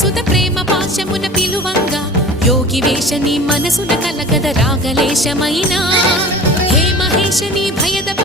సుత ప్రేమ పాశమున పిలువంగా యోగి వేషని మనసున కలగద రాగలేశమైనా హే మహేశని భయద